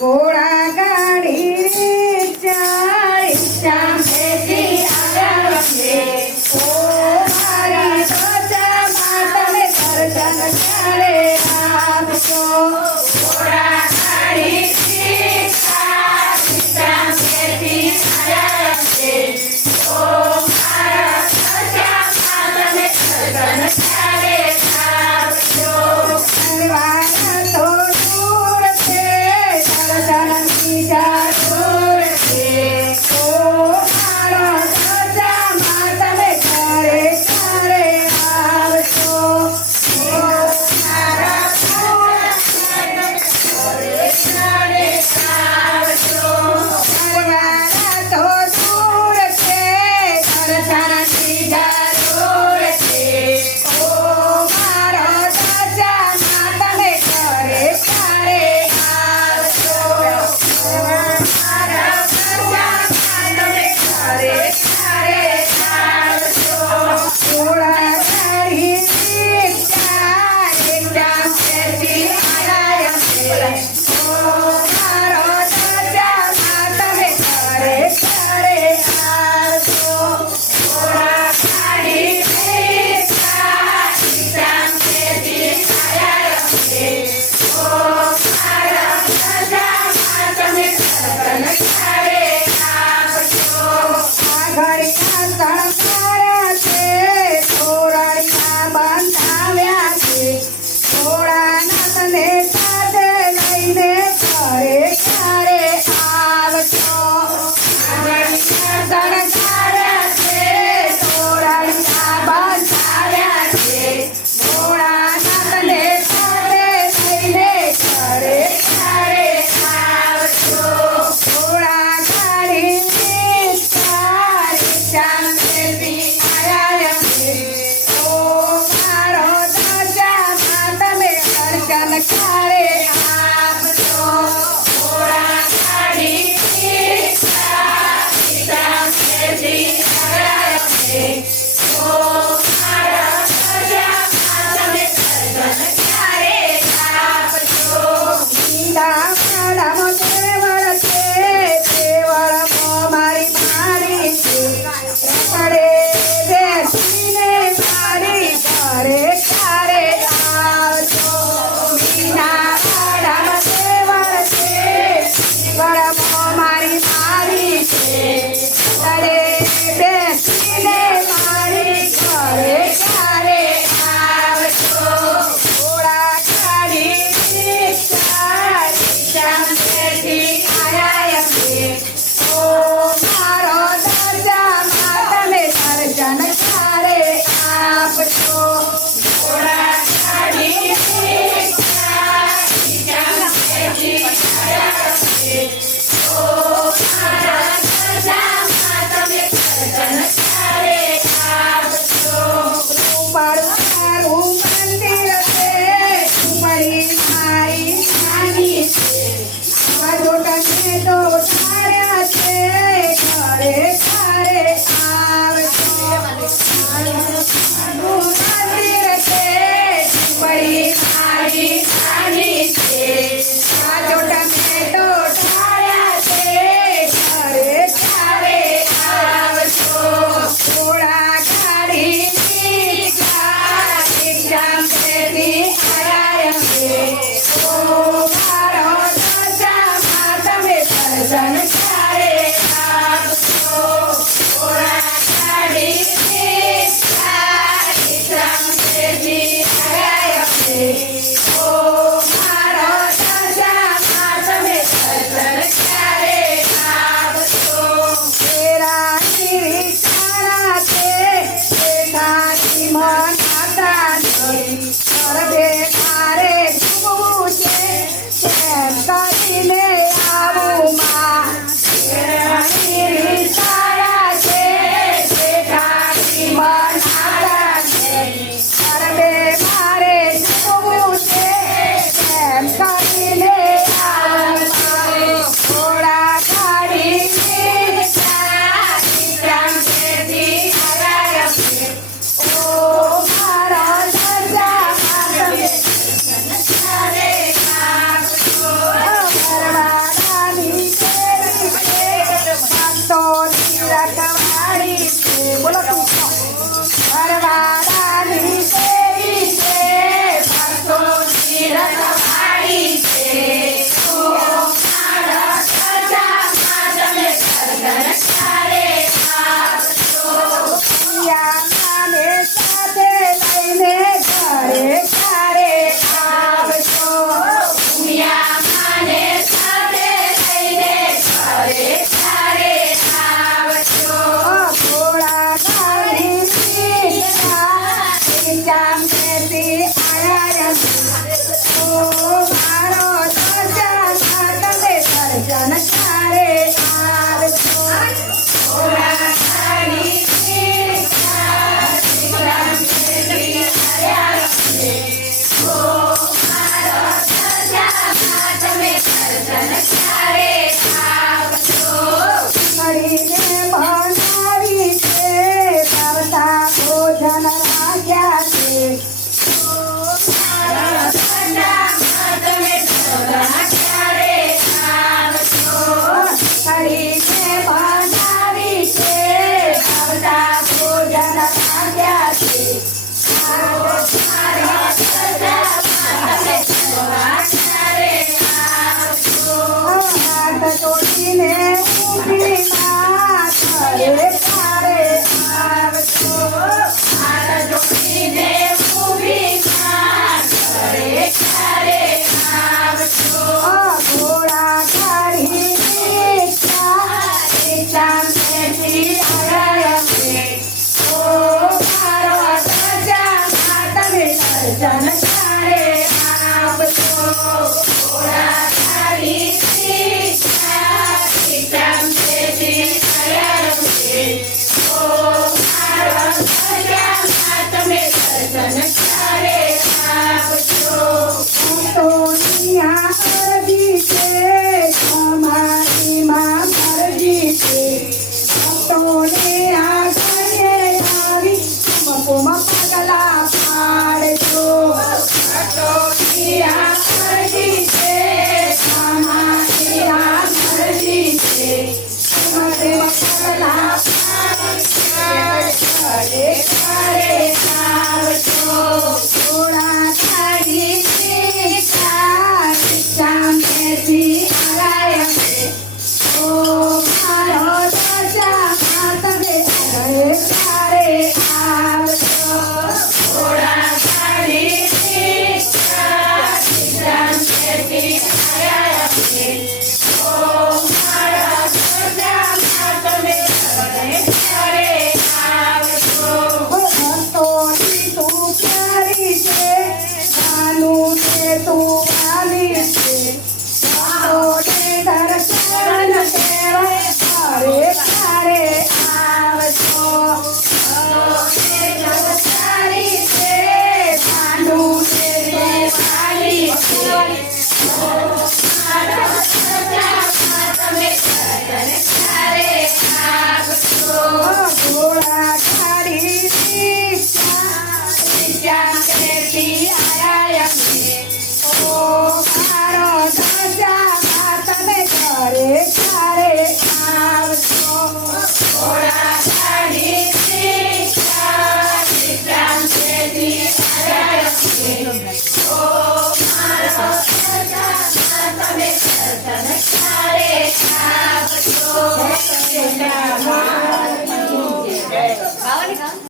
ઘોડા ગાડી રિક્ષા રિક્ષા બેસી આવ્યા રમે. ઓ મારી ધજામાં તમે દર્શન ક્યારે આપશો? ઘોડા ગાડી રિક્ષા રિક્ષા બેસી આવ્યા રમે. ઓ મારા ધજામાં તમે દર્શન ક્યારે આપશો? કરવાના તો દૂર છે, દર્શનની જરૂર છે. ઓ મારા ધજામાં તમે ક્યારે ક્યારે આવશો? ઓ મારા ધજામાં ક્યારે ક્યારે આવશો? કરવાના તો દૂર છે, દર્શનની જરૂર છે. ઓ મારા ધજામાં તમે ક્યારે ક્યારે આવશો? મારા ધજામાં તમે ક્યારે ક્યારે આવશો? ઘોડા ગાડી રિક્ષા રિક્ષા બેસી આવ્યા રમે. ઓ મારા ધજામાં તમે ક્યારે ક્યારે આવશો? ઘોડા ગાડી રિક્ષા રિક્ષા બેસી આવ્યા રમે. ઓ મારા ધજામાં તમે દર્શન ક્યારે આપશો? ઘડિયા શણગાર્યા છે, તોરણિયા બંધાવ્યા છે. ભોળાનાથને સાથે લઈને ક્યારે ક્યારે આવશો? ઘડિયા શણગાર્યા છે, તોરણિયા બંધાવ્યા છે. ભોળાનાથને સાથે લઈને ક્યારે ક્યારે આવશો? ઘોડા ગાડી રિક્ષા રિક્ષા બેસી આવ્યા રમે. ઓ મારો ધજામાં તમે દર્શન ક્યારે આપશો? ઘોડા ગાડી રિક્ષા રિક્ષા બેસી આવ્યા રમે. ઓ મારા ધજામાં તમે દર્શન ક્યારે આપશો? લીલાવાડામાં દેવળ છે, દેવળમાં મારી મારી છે. રખડે બેસીને મારી ઘરે ક્યારે આવશો? લીલાવાડામાં દેવળ છે, દેવળમાં મારી મારી છે. રખડે બેસીને મારી ઘરે ક્યારે આવશો? ઘોડા ગાડી રિક્ષા રિક્ષા બેસી આવ્યા રમે. ઓ મારો ધજામાં તમે દર્શન ક્યારે આપશો? ઘોડા ગાડી રિક્ષા રિક્ષા બેસી આવ્યા રમે. ઓ મારા ધજામાં તમે દર્શન ક્યારે આપશો? રૂપાળું મંદિર છે, રૂપાળી મારી નાની છે. જોટને તો ધાર્યા છે, ઘરે ઘરે આવશો? મંદિર છે, રૂપાળી મારી નાની છે. જોટને તો ધાર્યા છે, ઘરે ઘરે આવશો? ઘોડા ગાડી રિક્ષા રિક્ષા બેસી આવ્યા રમે. ઓ મારો ધજામાં તમે દર્શન ક્યારે આપશો? ઘોડા ગાડી રિક્ષા રિક્ષા બેસી આવ્યા રમે. ઓ મારો ધજામાં તમે દર્શન ક્યારે આપશો? તેરાની રિક્ષાના છે, બેઠાની મનાતા છે. ગરબે મારે ઘૂમવું છે, પ્રેમ કરીને આવું માં. તેરાની રિક્ષાના છે, બેઠાની મનાતા છે. ગરબે મારે ઘૂમવું છે, પ્રેમ કરીને આવું માં. ઘોડા ગાડી રિક્ષા રિક્ષા બેસી આવ્યા રમે. ઓ મારા ધજામાં તમે દર્શન ક્યારે આપશો? અરજી છે તમારી માં મરજી છે ભક્તોને આગળે આવી મકોમાં પગલા પાડજો ભક્તોની અરજી છે તમારી માં મરજી છે મકોમાં પગલા પાડજો ઘરે ઘરે આવજો થોડા થાળી સામેથી આયા ઓ મારો દશા તમે ઘરે ઘરે આવજો થોડા થાળી સામેથી આયા ઓ મારા દશા તમે ઘરે ઘરે આવજો ભક્તોની તું પ્યારી છે નાનું છે તું વાલી છે ભક્તોને દર્શન દેવા ઘરે ઘરે આવજો ભક્તોને દર્શારી છે નાનું છે તું વાલી છે મારા સજા તમે ઘરે ઘરે આવજો